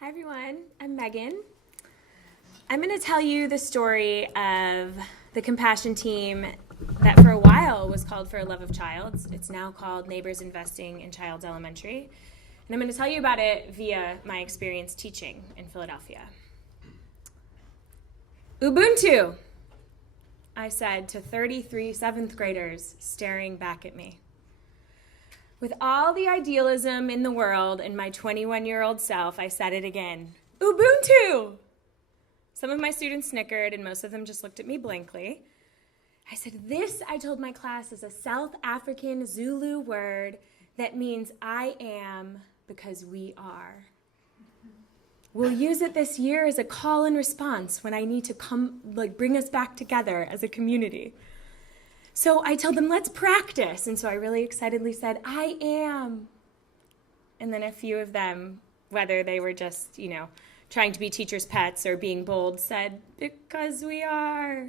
Hi everyone, I'm Megan. I'm going to tell you the story of the compassion team that for a while was called For a Love of Childs. It's now called Neighbors Investing in Childs Elementary. And I'm going to tell you about it via my experience teaching in Philadelphia. Ubuntu, I said to 33 seventh graders staring back at me. With all the idealism in the world and my 21-year-old self, I said it again. Ubuntu! Some of my students snickered and most of them just looked at me blankly. I said, this, I told my class, is a South African Zulu word that means I am because we are. We'll use it this year as a call and response when I need to bring us back together as a community. So I told them, let's practice. And so I really excitedly said, I am. And then a few of them, whether they were just, trying to be teachers' pets or being bold, said, because we are.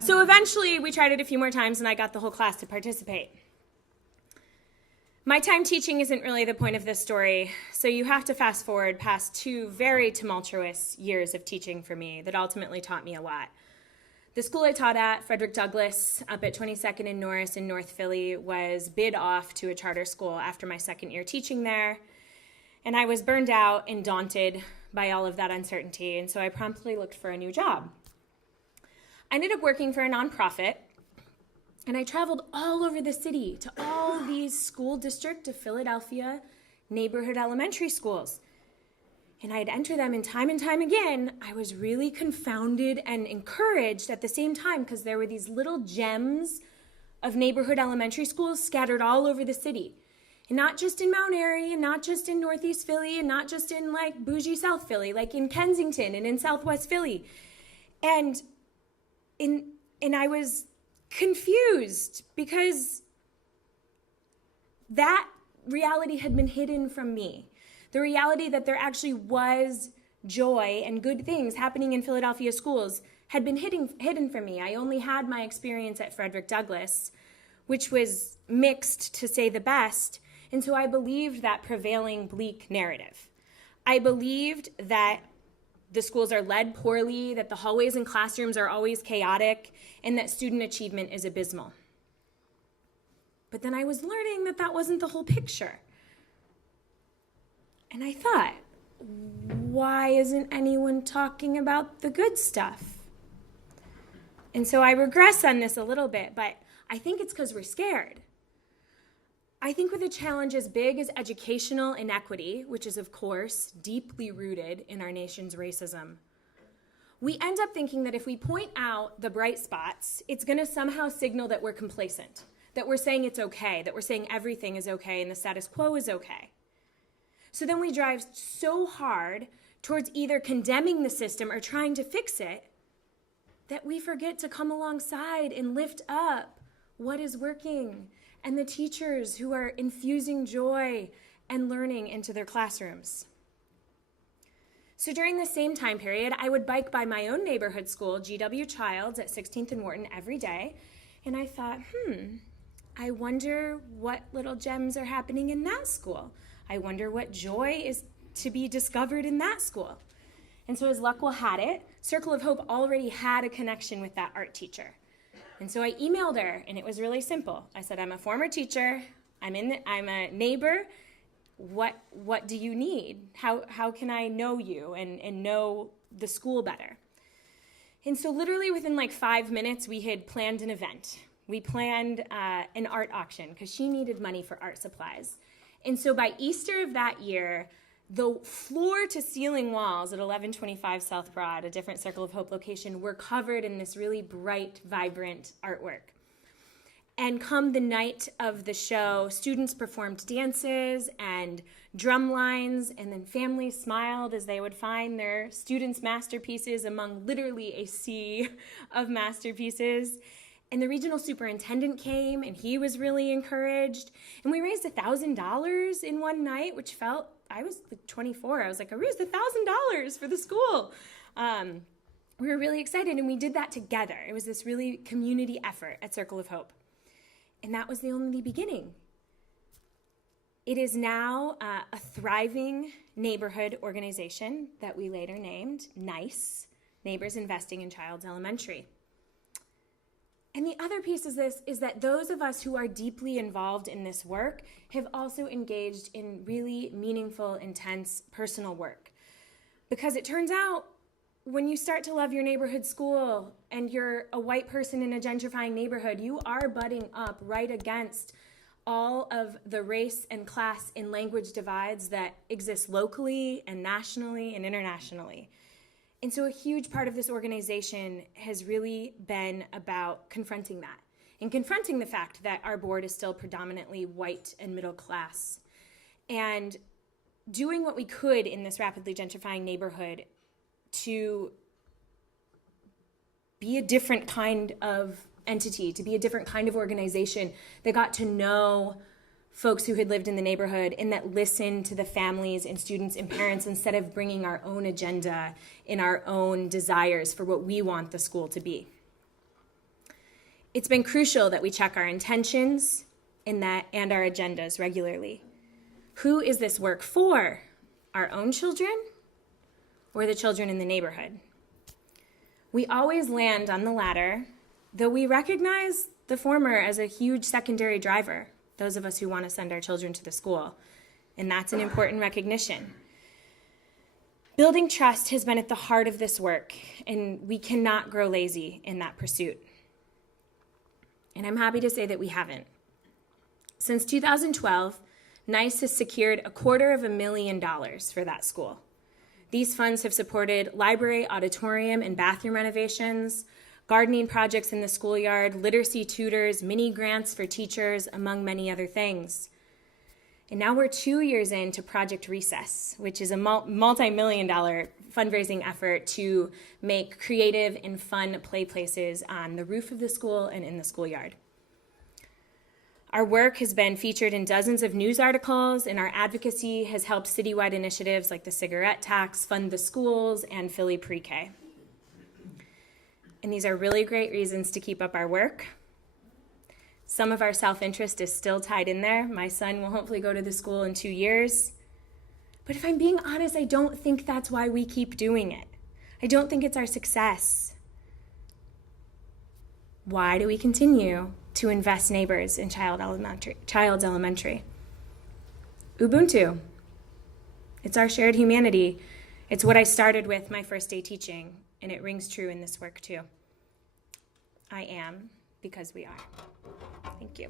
So eventually we tried it a few more times and I got the whole class to participate. My time teaching isn't really the point of this story, so you have to fast forward past 2 very tumultuous years of teaching for me that ultimately taught me a lot. The school I taught at, Frederick Douglass, up at 22nd and Norris in North Philly, was bid off to a charter school after my second year teaching there. And I was burned out and daunted by all of that uncertainty, and so I promptly looked for a new job. I ended up working for a nonprofit, and I traveled all over the city to all these school district of Philadelphia neighborhood elementary schools. And I'd enter them, and time again, I was really confounded and encouraged at the same time because there were these little gems of neighborhood elementary schools scattered all over the city. And not just in Mount Airy, and not just in Northeast Philly, and not just in bougie South Philly, like in Kensington and in Southwest Philly. And I was confused because that reality had been hidden from me. The reality that there actually was joy and good things happening in Philadelphia schools had been hidden from me. I only had my experience at Frederick Douglass, which was mixed to say the best, and so I believed that prevailing bleak narrative. I believed that the schools are led poorly, that the hallways and classrooms are always chaotic, and that student achievement is abysmal. But then I was learning that that wasn't the whole picture. And I thought, why isn't anyone talking about the good stuff? And so I regress on this a little bit, but I think it's because we're scared. I think with a challenge as big as educational inequity, which is, of course, deeply rooted in our nation's racism, we end up thinking that if we point out the bright spots, it's going to somehow signal that we're complacent, that we're saying it's okay, that we're saying everything is okay and the status quo is okay. So then we drive so hard towards either condemning the system or trying to fix it that we forget to come alongside and lift up what is working and the teachers who are infusing joy and learning into their classrooms. So during the same time period, I would bike by my own neighborhood school, G.W. Childs at 16th and Wharton every day, and I thought, I wonder what little gems are happening in that school. I wonder what joy is to be discovered in that school. And so as luck will have it, Circle of Hope already had a connection with that art teacher. And so I emailed her, and it was really simple. I said, I'm a former teacher, I'm a neighbor, what do you need? How can I know you and know the school better? And so literally within 5 minutes, we had planned an event. We planned an art auction because she needed money for art supplies. And so by Easter of that year, the floor-to-ceiling walls at 1125 South Broad, a different Circle of Hope location, were covered in this really bright, vibrant artwork. And come the night of the show, students performed dances and drum lines, and then families smiled as they would find their students' masterpieces among literally a sea of masterpieces. And the regional superintendent came, and he was really encouraged. And we raised $1,000 in one night, which felt, I was 24. I was like, I raised $1,000 for the school. We were really excited, and we did that together. It was this really community effort at Circle of Hope. And that was the only beginning. It is now a thriving neighborhood organization that we later named NICE, Neighbors Investing in Child's Elementary. And the other piece of this is that those of us who are deeply involved in this work have also engaged in really meaningful, intense personal work. Because it turns out when you start to love your neighborhood school and you're a white person in a gentrifying neighborhood, you are butting up right against all of the race and class and language divides that exist locally and nationally and internationally. And so a huge part of this organization has really been about confronting that and confronting the fact that our board is still predominantly white and middle class, and doing what we could in this rapidly gentrifying neighborhood to be a different kind of entity, to be a different kind of organization that got to know folks who had lived in the neighborhood and that listened to the families and students and parents instead of bringing our own agenda and our own desires for what we want the school to be. It's been crucial that we check our intentions and our agendas regularly. Who is this work for? Our own children or the children in the neighborhood? We always land on the latter, though we recognize the former as a huge secondary driver, those of us who want to send our children to the school, and that's an important recognition. Building trust has been at the heart of this work, and we cannot grow lazy in that pursuit. And I'm happy to say that we haven't. Since 2012, NICE has secured $250,000 for that school. These funds have supported library, auditorium, and bathroom renovations, gardening projects in the schoolyard, literacy tutors, mini grants for teachers, among many other things. And now we're 2 years into Project Recess, which is a multi-million-dollar fundraising effort to make creative and fun play places on the roof of the school and in the schoolyard. Our work has been featured in dozens of news articles, and our advocacy has helped citywide initiatives like the cigarette tax fund the schools and Philly Pre-K. And these are really great reasons to keep up our work. Some of our self-interest is still tied in there. My son will hopefully go to the school in 2 years. But if I'm being honest, I don't think that's why we keep doing it. I don't think it's our success. Why do we continue to invest neighbors in child's elementary? Ubuntu. It's our shared humanity. It's what I started with my first day teaching, and it rings true in this work too. I am because we are. Thank you.